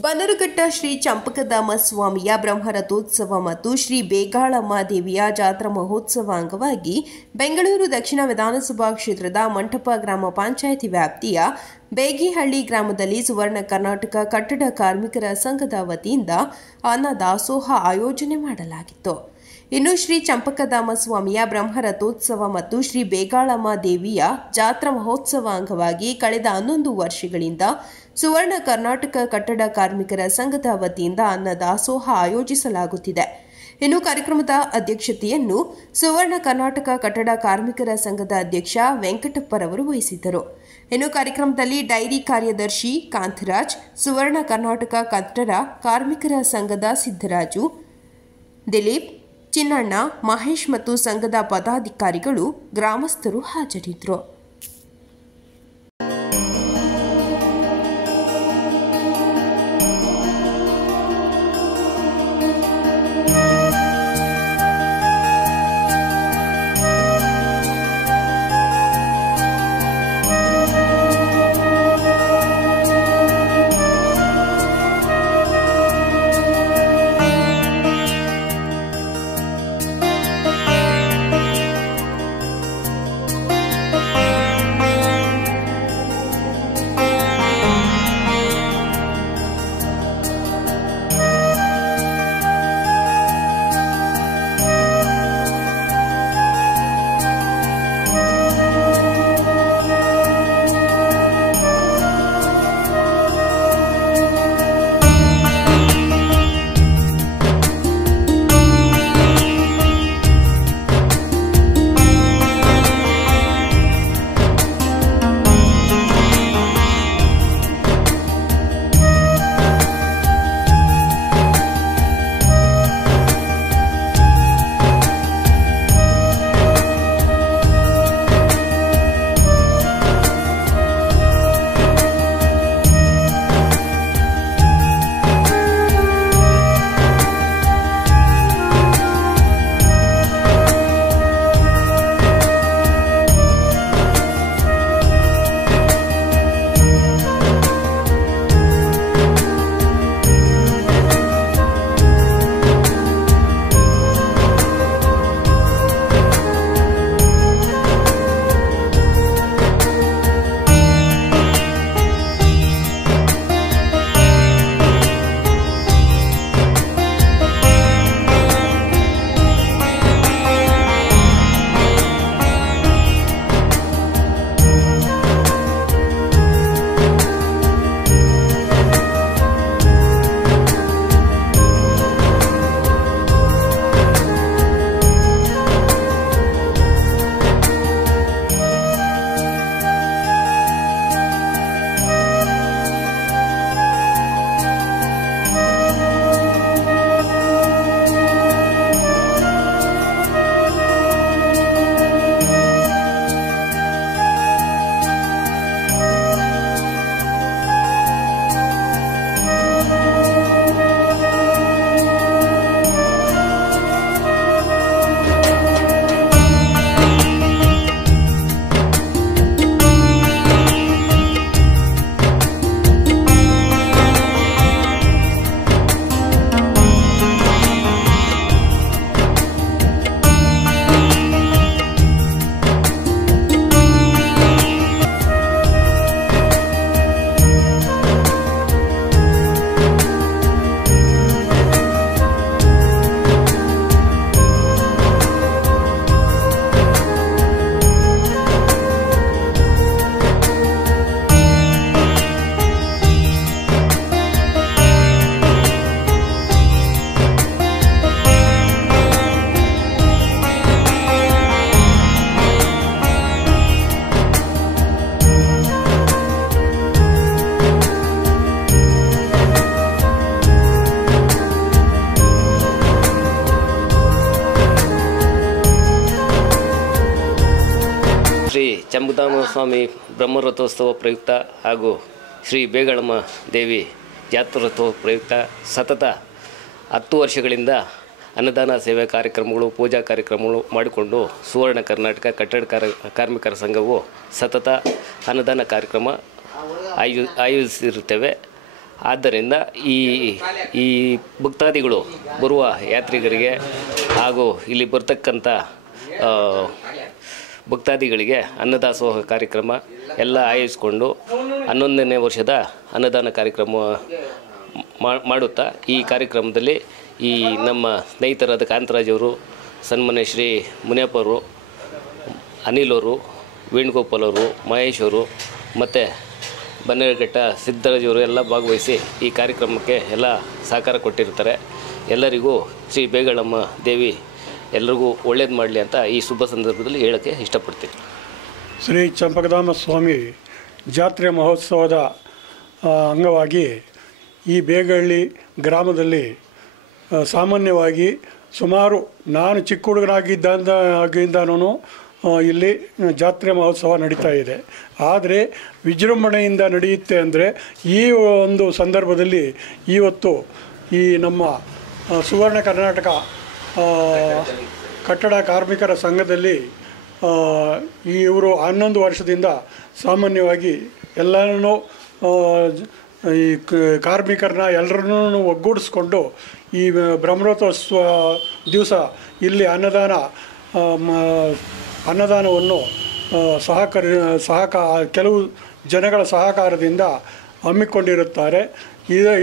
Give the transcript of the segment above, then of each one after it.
ಬನ್ನರಘಟ್ಟ ಶ್ರೀ ಚಂಪಕಧಾಮ ಸ್ವಾಮಿಯ ಬ್ರಹ್ಮರಥೋತ್ಸವ ಮತ್ತು ಶ್ರೀ ಬೇಗಾಳಮ್ಮ ದೇವಿಯ ಜಾತ್ರಾ ಮಹೋತ್ಸವ ಅಂಗವಾಗಿ ಬೆಂಗಳೂರು ದಕ್ಷಿಣ ವಿಧಾನಸಭಾ ಕ್ಷೇತ್ರದ ಮಂಟಪ ಗ್ರಾಮ ಪಂಚಾಯಿತಿ ವ್ಯಾಪ್ತಿಯ ಬೇಗಿಹಳ್ಳಿ ಗ್ರಾಮದಲ್ಲಿ ಸುವರ್ಣ ಕರ್ನಾಟಕ ಕಟ್ಟಡ ಕಾರ್ಮಿಕರ ಸಂಘದ ವತಿಯಿಂದ ಅನ್ನದಾಸೋಹ ಆಯೋಜನೆ ಮಾಡಲಾಗಿತ್ತು. ಇನ್ನು ಶ್ರೀ ಚಂಪಕಧಾಮ ಸ್ವಾಮಿಯ ಬ್ರಹ್ಮರಥೋತ್ಸವ ಮತ್ತು ಶ್ರೀ ಬೇಗಾಳಮ್ಮ ದೇವಿಯ ಜಾತ್ರಾ ಮಹೋತ್ಸವ ಅಂಗವಾಗಿ ಕಳೆದ 11 ವರ್ಷಗಳಿಂದ ಸುವರ್ಣ ಕರ್ನಾಟಕ ಕಟ್ಟಡ ಕಾರ್ಮಿಕರ ಸಂಘದ ವತಿಯಿಂದ ಅನ್ನದಾಸೋಹ ಆಯೋಜಿಸಲಾಗುತ್ತಿದೆ. ಇನ್ನು ಕಾರ್ಯಕ್ರಮದ ಅಧ್ಯಕ್ಷತೆಯನ್ನು ಸುವರ್ಣ ಕರ್ನಾಟಕ ಕಟ್ಟಡ ಕಾರ್ಮಿಕರ ಸಂಘದ ಅಧ್ಯಕ್ಷ ವೆಂಕಟಪ್ಪರವರು ವಹಿಸಿದ್ದರು. ಇನ್ನು ಕಾರ್ಯಕ್ರಮದಲ್ಲಿ ಡೈರಿ ಕಾರ್ಯದರ್ಶಿ ಕಾಂತರಾಜ್, ಸುವರ್ಣ ಕರ್ನಾಟಕ ಕಟ್ಟಡ ಕಾರ್ಮಿಕರ ಸಂಘದ ಸಿದ್ದರಾಜು, ದಿಲೀಪ್, ಚಿನ್ನಣ್ಣ, ಮಹೇಶ್ ಮತ್ತು ಸಂಘದ ಪದಾಧಿಕಾರಿಗಳು, ಗ್ರಾಮಸ್ಥರು ಹಾಜರಿದ್ದರು. ಶ್ರೀ ಚಂಪಕಧಾಮ ಸ್ವಾಮಿ ಬ್ರಹ್ಮರಥೋತ್ಸವ ಪ್ರಯುಕ್ತ ಹಾಗೂ ಶ್ರೀ ಬೇಗಾಳಮ್ಮ ದೇವಿ ಜಾತ್ರೋತ್ಸವ ಪ್ರಯುಕ್ತ ಸತತ 10 ವರ್ಷಗಳಿಂದ ಅನ್ನದಾನ ಸೇವೆ ಕಾರ್ಯಕ್ರಮಗಳು, ಪೂಜಾ ಕಾರ್ಯಕ್ರಮಗಳು ಮಾಡಿಕೊಂಡು ಸುವರ್ಣ ಕರ್ನಾಟಕ ಕಟ್ಟಡ ಕಾರ್ಮಿಕರ ಸಂಘವು ಸತತ ಅನ್ನದಾನ ಕಾರ್ಯಕ್ರಮ ಆಯೋಜಿಸಿರುತ್ತೇವೆ. ಆದ್ದರಿಂದ ಈ ಭಕ್ತಾದಿಗಳು ಬರುವ ಯಾತ್ರಿಕರಿಗೆ ಹಾಗೂ ಇಲ್ಲಿ ಬರ್ತಕ್ಕಂಥ ಭಕ್ತಾದಿಗಳಿಗೆ ಅನ್ನದಾಸೋಹ ಕಾರ್ಯಕ್ರಮ ಎಲ್ಲ ಆಯೋಜಿಸಿಕೊಂಡು 11ನೇ ವರ್ಷದ ಅನ್ನದಾನ ಕಾರ್ಯಕ್ರಮ ಮಾಡುತ್ತಾ ಈ ಕಾರ್ಯಕ್ರಮದಲ್ಲಿ ಈ ನಮ್ಮ ಸ್ನೇಹಿತರಾದ ಕಾಂತರಾಜವರು, ಸನ್ಮಾನ್ಯ ಶ್ರೀ ಮುನಿಯಪ್ಪ ಅವರು, ಅನಿಲ್ ಅವರು, ವೇಣುಗೋಪಾಲ್ ಅವರು, ಮಹೇಶ್ ಅವರು ಮತ್ತು ಬನ್ನೇರಘಟ್ಟ ಸಿದ್ದರಾಜವರು ಎಲ್ಲ ಭಾಗವಹಿಸಿ ಈ ಕಾರ್ಯಕ್ರಮಕ್ಕೆ ಎಲ್ಲ ಸಹಕಾರ ಕೊಟ್ಟಿರ್ತಾರೆ. ಎಲ್ಲರಿಗೂ ಶ್ರೀ ಬೇಗಳಮ್ಮ ದೇವಿ ಎಲ್ಲರಿಗೂ ಒಳ್ಳೇದು ಮಾಡಲಿ ಅಂತ ಈ ಶುಭ ಸಂದರ್ಭದಲ್ಲಿ ಹೇಳೋಕ್ಕೆ ಇಷ್ಟಪಡ್ತೀನಿ. ಶ್ರೀ ಚಂಪಕಧಾಮ ಸ್ವಾಮಿ ಜಾತ್ರೆ ಮಹೋತ್ಸವದ ಅಂಗವಾಗಿ ಈ ಬೇಗಹಳ್ಳಿ ಗ್ರಾಮದಲ್ಲಿ ಸಾಮಾನ್ಯವಾಗಿ ಸುಮಾರು ನಾನು ಚಿಕ್ಕ ಹುಡುಗನಾಗಿದ್ದಾನು ಇಲ್ಲಿ ಜಾತ್ರೆ ಮಹೋತ್ಸವ ನಡೀತಾ ಇದೆ. ಆದರೆ ವಿಜೃಂಭಣೆಯಿಂದ ನಡೆಯುತ್ತೆ ಅಂದರೆ ಈ ಒಂದು ಸಂದರ್ಭದಲ್ಲಿ ಇವತ್ತು ಈ ನಮ್ಮ ಸುವರ್ಣ ಕರ್ನಾಟಕ ಕಟ್ಟಡ ಕಾರ್ಮಿಕರ ಸಂಘದಲ್ಲಿ ಇವರು 11 ವರ್ಷದಿಂದ ಸಾಮಾನ್ಯವಾಗಿ ಎಲ್ಲರನ್ನೂ ಈ ಕಾರ್ಮಿಕರನ್ನ ಎಲ್ಲರನ್ನೂ ಒಗ್ಗೂಡಿಸ್ಕೊಂಡು ಈ ಬ್ರಹ್ಮರಥೋತ್ಸವ ದಿವಸ ಇಲ್ಲಿ ಅನ್ನದಾನವನ್ನು ಕೆಲವು ಜನಗಳ ಸಹಕಾರದಿಂದ ಹಮ್ಮಿಕೊಂಡಿರುತ್ತಾರೆ.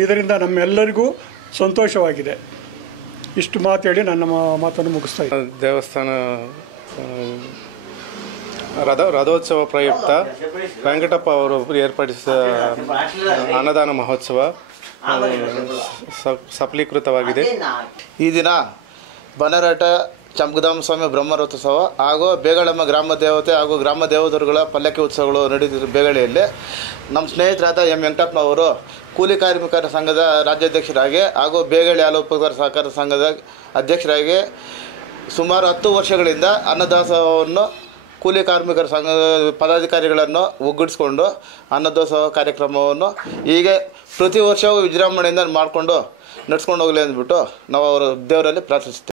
ಇದರಿಂದ ನಮ್ಮೆಲ್ಲರಿಗೂ ಸಂತೋಷವಾಗಿದೆ. ಇಷ್ಟು ಮಾತು ಹೇಳಿ ನನ್ನ ಮಾತನ್ನು ಮುಗಿಸ್ತಾ ಇದ್ದೀನಿ. ದೇವಸ್ಥಾನ ರಥೋತ್ಸವ ಪ್ರಯುಕ್ತ ವೆಂಕಟಪ್ಪ ಅವರು ಏರ್ಪಡಿಸಿದ ಅನ್ನದಾನ ಮಹೋತ್ಸವ ಸಫಲೀಕೃತವಾಗಿದೆ. ಈ ದಿನ ಬನ್ನೇರಘಟ್ಟ ಚಂಪಕಧಾಮ ಸ್ವಾಮಿ ಬ್ರಹ್ಮರಥೋತ್ಸವ ಹಾಗೂ ಬೇಗಳಮ್ಮ ಗ್ರಾಮ ದೇವತೆ ಹಾಗೂ ಗ್ರಾಮ ದೇವತೆಗಳ ಪಲ್ಲಕ್ಕಿ ಉತ್ಸವಗಳು ನಡೆದಿದ್ದ ಬೇಗಳಿಯಲ್ಲಿ ನಮ್ಮ ಸ್ನೇಹಿತರಾದ ಎಂ ವೆಂಕಟಪ್ಪನವರು ಕೂಲಿ ಕಾರ್ಮಿಕರ ಸಂಘದ ರಾಜ್ಯಾಧ್ಯಕ್ಷರಾಗಿ ಹಾಗೂ ಬೇಗಳಿ ಹಾಲು ಉತ್ಪಾದಕರ ಸಹಕಾರ ಸಂಘದ ಅಧ್ಯಕ್ಷರಾಗಿ ಸುಮಾರು 10 ವರ್ಷಗಳಿಂದ ಅನ್ನದಾಸೋಹವನ್ನು ಕೂಲಿ ಕಾರ್ಮಿಕರ ಸಂಘದ ಪದಾಧಿಕಾರಿಗಳನ್ನು ಒಗ್ಗೂಡಿಸಿಕೊಂಡು ಅನ್ನದಾಸೋಹ ಕಾರ್ಯಕ್ರಮವನ್ನು ಹೀಗೆ ಪ್ರತಿ ವರ್ಷವೂ ವಿಜೃಂಭಣೆಯಿಂದ ಮಾಡಿಕೊಂಡು ನಡೆಸ್ಕೊಂಡು ಹೋಗಲಿ ಅಂದ್ಬಿಟ್ಟು ನಾವು ಅವರ ದೇವರಲ್ಲಿ ಪ್ರಾರ್ಥಿಸುತ್ತೇವೆ.